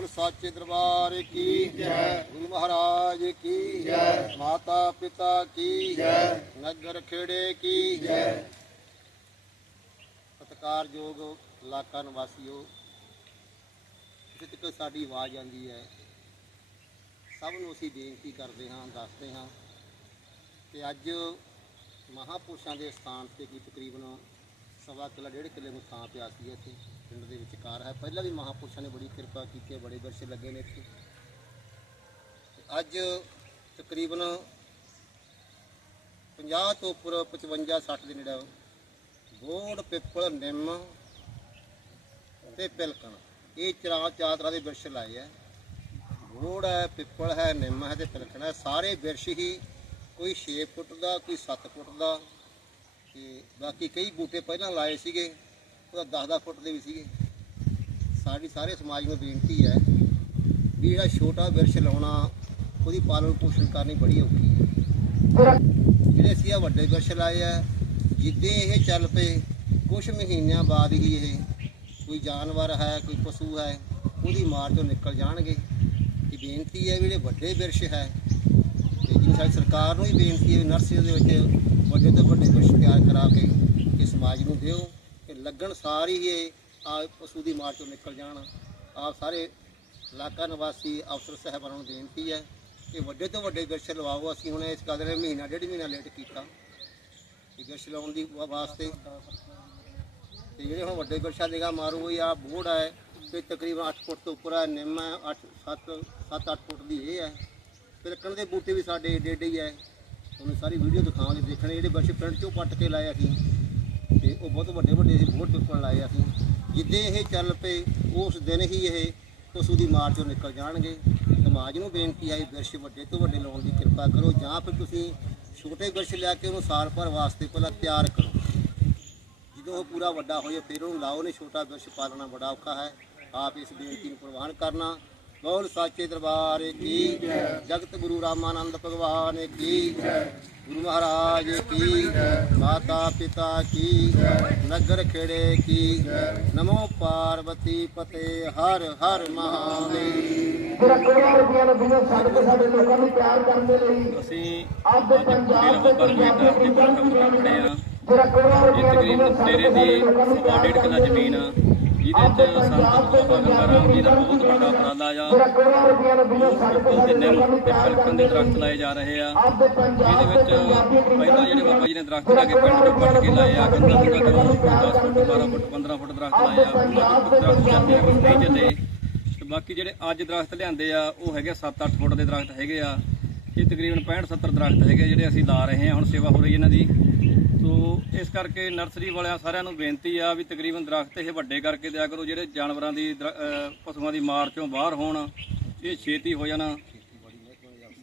ਬੋਲ ਸੱਚੇ ਦਰਬਾਰ ਕੀ ਜੈ? ਗੁਰੂ ਮਹਾਰਾਜ ਕੀ ਜੈ? ਮਾਤਾ ਪਿਤਾ ਕੀ ਜੈ? ਨਗਰ ਖੇੜੇ ਕੀ ਜੈ? ਸਤਿਕਾਰਯੋਗ ਇਲਾਕਾ ਨਿਵਾਸੀਓ, ਜਿੱਥੇ ਤੱਕ ਸਾਡੀ ਆਵਾਜ਼ ਆਉਂਦੀ ਹੈ, ਸਭ ਨੂੰ ਅਸੀਂ ਬੇਨਤੀ ਕਰਦੇ ਹਾਂ, ਦੱਸਦੇ ਹਾਂ ਕਿ ਅੱਜ ਮਹਾਪੁਰਸ਼ਾਂ ਦੇ ਸਥਾਨ ਤੇ ਕੀ ਤਕਰੀਬਨ ਸਵਾ ਕਿੱਲਾ, ਡੇਢ ਕਿੱਲੇ ਨੂੰ ਥਾਂ ਪਿਆ ਸੀ ਇੱਥੇ, ਪਿੰਡ ਦੇ ਵਿਚਕਾਰ ਹੈ। ਪਹਿਲਾਂ ਵੀ ਮਹਾਪੁਰਸ਼ਾਂ ਨੇ ਬੜੀ ਕਿਰਪਾ ਕੀਤੀ ਹੈ, ਬੜੇ ਵਰਸ਼ ਲੱਗੇ ਨੇ ਇੱਥੇ। ਤੇ ਅੱਜ ਤਕਰੀਬਨ 50 ਤੋਂ ਉੱਪਰ 55 60 ਦੇ ਨੇੜੇ ਬੋੜ ਪਿੱਪਲ, ਨਿੰਮ ਤੇ ਪਿਲਕਣ। ਇਹ ਚਾਰ ਚਾਰ ਤਰ੍ਹਾਂ ਦੇ ਬਿਰਸ਼ ਲਾਏ ਆ ਬੋੜ ਹੈ, ਪਿੱਪਲ ਹੈ, ਨਿੰਮ ਹੈ ਤੇ ਪਿਲਕਣ ਹੈ। ਸਾਰੇ ਬਿਰਸ਼ ਹੀ ਕੋਈ 6 ਫੁੱਟ ਦਾ, ਕੋਈ 7 ਫੁੱਟ ਦਾ ਤੇ ਬਾਕੀ ਕਈ ਬੂਟੇ ਪਹਿਲਾਂ ਲਾਏ ਸੀਗੇ, ਉਹਦਾ 10-10 ਫੁੱਟ ਦੇ ਵੀ ਸੀਗੇ। ਸਾਡੀ ਸਾਰੇ ਸਮਾਜ ਨੂੰ ਬੇਨਤੀ ਹੈ ਵੀ ਜਿਹੜਾ ਛੋਟਾ ਬਿਰਸ਼ ਲਾਉਣਾ, ਉਹਦੀ ਪਾਲਣ ਪੋਸ਼ਣ ਕਰਨੀ ਬੜੀ ਔਖੀ ਹੈ। ਜਿਹੜੇ ਅਸੀਂ ਆ ਵੱਡੇ ਬਿਰਸ਼ ਲਾਏ ਆ, ਜਿੱਦੇ ਇਹ ਚੱਲ ਪਏ ਕੁਝ ਮਹੀਨਿਆਂ ਬਾਅਦ ਹੀ ਇਹ ਕੋਈ ਜਾਨਵਰ ਹੈ, ਕੋਈ ਪਸ਼ੂ ਹੈ, ਉਹਦੀ ਮਾਰ ਤੋਂ ਨਿਕਲ ਜਾਣਗੇ। ਇਹ ਬੇਨਤੀ ਹੈ ਵੀ ਜਿਹੜੇ ਵੱਡੇ ਬਿਰਸ਼ ਹੈ ਸਾਡੀ ਸਰਕਾਰ ਨੂੰ ਵੀ ਬੇਨਤੀ ਹੈ ਨਰਸਰੀ ਦੇ ਵਿੱਚ ਵੱਡੇ ਤੋਂ ਵੱਡੇ ਬਿਰਸ਼ ਤਿਆਰ ਕਰਾ ਕੇ ਇਹ ਸਮਾਜ ਨੂੰ ਦਿਓ ਕਿ ਲੱਗਣ ਸਾਰੀ ਹੀ ਇਹ ਆ ਪਸ਼ੂ ਦੀ ਮਾਰ ਚੋਂ ਨਿਕਲ ਜਾਣ। ਆਪ ਸਾਰੇ ਇਲਾਕਾ ਨਿਵਾਸੀ ਅਫਸਰ ਸਾਹਿਬਾਨਾਂ ਨੂੰ ਬੇਨਤੀ ਹੈ ਕਿ ਵੱਡੇ ਤੋਂ ਵੱਡੇ ਬਿਰਸ਼ ਲਵਾਓ। ਅਸੀਂ ਹੁਣ ਇਸ ਕਦਰ ਮਹੀਨਾ, ਡੇਢ ਮਹੀਨਾ ਲੇਟ ਕੀਤਾ। ਇਹ ਬਿਰਸ਼ ਲਾਉਣ ਦੀ ਵਾਸਤੇ। ਤੇ ਜਿਹੜੇ ਹੁਣ ਵੱਡੇ ਬਿਰਸ਼ਾਂ ਦੀ ਮਾਰੂ ਹੋਈ ਆ ਬੋਰਡ ਹੈ ਤੇ ਤਕਰੀਬਨ 8 ਫੁੱਟ ਤੋਂ ਉੱਪਰ ਹੈ। ਨਿੰਮ ਹੈ 8 7 7 8 ਫੁੱਟ ਦੀ ਇਹ ਹੈ। ਤਿਲਕਣ ਦੇ ਬੂਟੇ ਵੀ ਸਾਡੇ ਏਡੇ ਏਡੇ ਹੀ ਹੈ ਤੁਹਾਨੂੰ ਸਾਰੀ ਵੀਡੀਓ ਦਿਖਾਵਾਂਗੇ, ਦੇਖਣੇ ਜਿਹੜੇ ਬਿਰਸ਼ ਪਿੰਡ ਚੋਂ ਪੱਟ ਕੇ ਲਾਏ ਅਸੀਂ। ਤੇ ਉਹ ਬਹੁਤ ਵੱਡੇ ਵੱਡੇ ਸੀ ਬਹੁਤ ਪਿੱਪਲ ਲਾਏ ਅਸੀਂ। ਜਿੱਦੇ ਇਹ ਚੱਲ ਪਏ, ਉਸ ਦਿਨ ਹੀ ਇਹ ਪਸ਼ੂ ਦੀ ਮਾਰ ਚੋਂ ਨਿਕਲ ਜਾਣਗੇ। ਸਮਾਜ ਨੂੰ ਬੇਨਤੀ ਹੈ ਇਹ ਬਿਰਸ਼ ਵੱਡੇ ਤੋਂ ਵੱਡੇ ਲਾਉਣ ਦੀ ਕਿਰਪਾ ਕਰੋ, ਜਾਂ ਫਿਰ ਤੁਸੀਂ ਛੋਟੇ ਬਿਰਸ਼ ਲਿਆ ਕੇ ਉਹਨੂੰ ਸਾਲ ਭਰ ਵਾਸਤੇ ਪਹਿਲਾਂ ਤਿਆਰ ਕਰੋ। ਜਦੋਂ ਉਹ ਪੂਰਾ ਵੱਡਾ ਹੋ ਜਾਏ ਫਿਰ ਉਹਨੂੰ ਲਾਓ ਨੇ ਛੋਟਾ ਬਿਰਸ਼ ਪਾਲਣਾ ਬੜਾ ਔਖਾ ਹੈ। ਆਪ ਇਸ ਬੇਨਤੀ ਨੂੰ ਪ੍ਰਵਾਨ ਕਰਨਾ। ਬੋਲ ਸਾਚੇ ਦਰਬਾਰ ਕੀ ਜਗਤ ਗੁਰੂ ਰਾਮਾਨੰਦ ਭਗਵਾਨ ਕੀ ਗੁਰੂ ਮਹਾਰਾਜ ਕੀ ਮਾਤਾ ਪਿਤਾ ਕੀ ਨਗਰ ਖੇੜੇ ਕੀ ਨਮੋ ਪਾਰਵਤੀ ਪਤੇ ਹਰ ਹਰ ਮਹਾਦੇਵ। ਜਿਹੜਾ ਕਰੋੜਾਂ ਰੁਪਈਆ ਦਾ ਬਿਜ਼ਨਸ ਛੱਡ ਕੇ ਸਾਡੇ ਲੋਕਾਂ ਨੂੰ ਪਿਆਰ ਕਰਨ ਦੇ ਲਈ ਅਸੀਂ ਅੱਜ ਦੇ ਪੰਜਾਬ ਦੇ ਪੰਜਾਬੀ ਵੀਰਾਂ ਨੇ ਜਿਹੜਾ ਕਰੋੜਾਂ ਰੁਪਈਆ ਕੇ ਸਾਡੇ ਦੀ ਲੋਕਾਂ ਨੂੰ ਪਿਆਰ ਕਰਨ ਦੇ ਜ਼ਮੀਨ ਆ। ਜਿਹਦੇ ਚ ਸੰਤ ਬਾਬਾ ਗੰਗਾ ਰਾਮ ਜੀ ਦਾ ਬਹੁਤ ਵੱਡਾ ਦਾ ਛੱਡ ਕੇ ਪਿੱਪਲ ਦੇ ਨੂੰ ਤੇ ਦੇ ਦੇ ਦਰਖਤ ਲਾਏ ਜਾ ਰਹੇ ਆ ਦੇ ਇਹਦੇ ਦੇ ਵਿੱਚ ਪਹਿਲਾਂ ਜਿਹੜੇ ਬਾਬਾ ਜੀ ਨੇ ਦਰਖਤ ਲਾ ਕੇ ਪਿੰਡ ਚੋਂ ਪੱਟ ਕੇ ਲਾਏ ਆ ਕਹਿੰਦਾ ਸੀਗਾ ਕਿ ਉਹ 10 ਫੁੱਟ 12 ਫੁੱਟ 15 ਫੁੱਟ ਦਰਖਤ ਲਾਏ ਆ ਉਹਨਾਂ ਦੇ ਦਰਖਤ ਚੱਲਦੇ ਆ ਕੁਝ ਨਹੀਂ ਚੱਲੇ ਤੇ ਬਾਕੀ ਜਿਹੜੇ ਅੱਜ ਦਰਖਤ ਲਿਆਂਦੇ ਆ ਉਹ ਹੈਗੇ 7-8 ਫੁੱਟ ਦੇ ਦਰਖਤ ਹੈਗੇ ਆ। ਇਹ ਤਕਰੀਬਨ 65-70 ਦਰਖਤ ਹੈਗੇ ਜਿਹੜੇ ਅਸੀਂ ਲਾ ਰਹੇ ਹਾਂ, ਹੁਣ ਸੇਵਾ ਹੋ ਰਹੀ ਇਹਨਾਂ ਦੀ। ਸੋ ਇਸ ਕਰਕੇ ਨਰਸਰੀ ਵਾਲਿਆਂ ਸਾਰਿਆਂ ਨੂੰ ਬੇਨਤੀ ਆ ਵੀ ਤਕਰੀਬਨ ਦਰਖਤ ਇਹ ਵੱਡੇ ਕਰਕੇ ਦਿਆ ਕਰੋ, ਜਿਹੜੇ ਜਾਨਵਰਾਂ ਦੀ ਦਰ- ਪਸ਼ੂਆਂ ਦੀ ਮਾਰ ਚੋਂ ਬਾਹਰ ਹੋਣ, ਇਹ ਛੇਤੀ ਹੋ ਜਾਣਾ।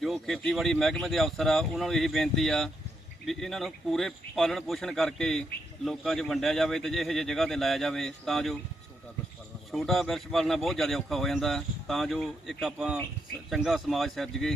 ਜੋ ਖੇਤੀਬਾੜੀ ਮਹਿਕਮੇ ਦੇ ਅਫਸਰ ਆ, ਉਹਨਾਂ ਨੂੰ ਇਹੀ ਬੇਨਤੀ ਆ ਵੀ ਇਹਨਾਂ ਨੂੰ ਪੂਰੇ ਪਾਲਣ ਪੋਸ਼ਣ ਕਰਕੇ ਲੋਕਾਂ 'ਚ ਵੰਡਿਆ ਜਾਵੇ ਤੇ ਜੇ ਇਹੋ ਜਿਹੀ ਜਗ੍ਹਾ ਤੇ ਲਾਇਆ ਜਾਵੇ, ਤਾਂ ਜੋ ਛੋਟਾ ਬਿਰਛ ਪਾਲਣਾ ਬਹੁਤ ਜ਼ਿਆਦਾ ਔਖਾ ਹੋ ਜਾਂਦਾ, ਤਾਂ ਜੋ ਇੱਕ ਆਪਾਂ ਚੰਗਾ ਸਮਾਜ ਸਿਰਜ ਗਏ